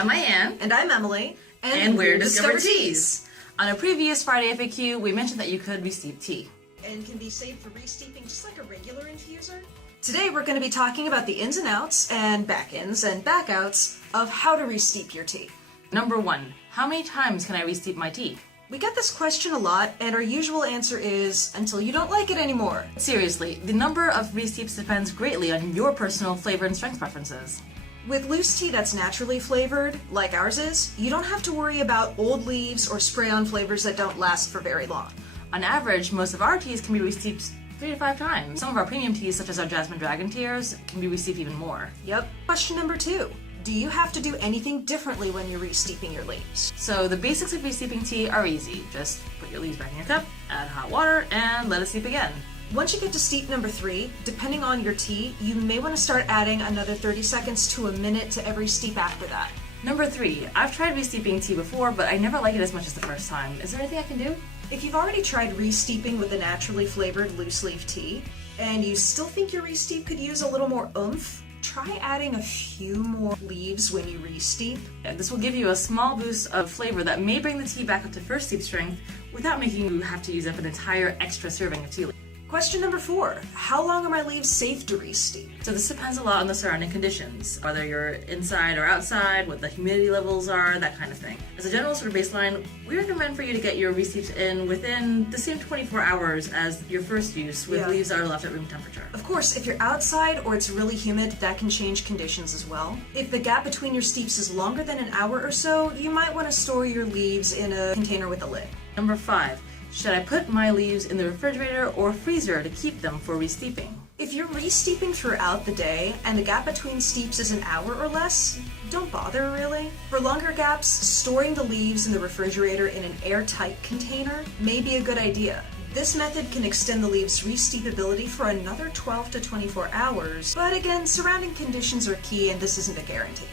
I'm Mai-Anh. And I'm Emily. And we're Discover Teas. On a previous Friday FAQ, we mentioned that you could re-steep tea. And can be saved for re-steeping just like a regular infuser. Today we're going to be talking about the ins and outs, and back-ins and back-outs of how to re-steep your tea. Number 1. How many times can I re-steep my tea? We get this question a lot, and our usual answer is, until you don't like it anymore. Seriously, the number of re-steeps depends greatly on your personal flavor and strength preferences. With loose tea that's naturally flavored, like ours is, you don't have to worry about old leaves or spray-on flavors that don't last for very long. On average, most of our teas can be re-steeped 3 to 5 times. Some of our premium teas, such as our Jasmine Dragon tiers, can be re-steeped even more. Yep. Question number 2. Do you have to do anything differently when you're re-steeping your leaves? So the basics of re-steeping tea are easy. Just put your leaves back in your cup, add hot water, and let it steep again. Once you get to steep number 3, depending on your tea, you may want to start adding another 30 seconds to a minute to every steep after that. Number 3, I've tried re-steeping tea before, but I never like it as much as the first time. Is there anything I can do? If you've already tried re-steeping with a naturally flavored loose leaf tea, and you still think your re-steep could use a little more oomph, try adding a few more leaves when you re-steep. And this will give you a small boost of flavor that may bring the tea back up to first steep strength without making you have to use up an entire extra serving of tea leaves. Question number 4. How long are my leaves safe to re-steep? So this depends a lot on the surrounding conditions, whether you're inside or outside, what the humidity levels are, that kind of thing. As a general sort of baseline, we recommend for you to get your re-steeps in within the same 24 hours as your first use, with leaves that are left at room temperature. Of course, if you're outside or it's really humid, that can change conditions as well. If the gap between your steeps is longer than an hour or so, you might want to store your leaves in a container with a lid. Number 5. Should I put my leaves in the refrigerator or freezer to keep them for re-steeping? If you're re-steeping throughout the day and the gap between steeps is an hour or less, don't bother really. For longer gaps, storing the leaves in the refrigerator in an airtight container may be a good idea. This method can extend the leaves' re-steepability for another 12 to 24 hours, but again, surrounding conditions are key and this isn't a guarantee.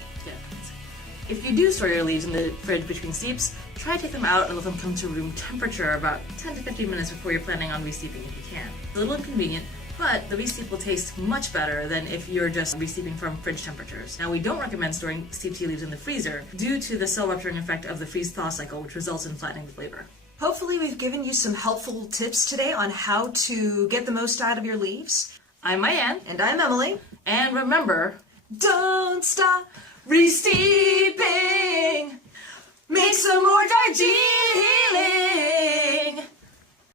If you do store your leaves in the fridge between steeps, try to take them out and let them come to room temperature about 10 to 15 minutes before you're planning on re-steeping if you can. It's a little inconvenient, but the re-steep will taste much better than if you're just re-steeping from fridge temperatures. Now, we don't recommend storing steeped tea leaves in the freezer due to the cell rupturing effect of the freeze-thaw cycle, which results in flattening the flavor. Hopefully we've given you some helpful tips today on how to get the most out of your leaves. I'm Mai-Anh. And I'm Emily. And remember, don't stop re-steeping! Make some more Darjeeling!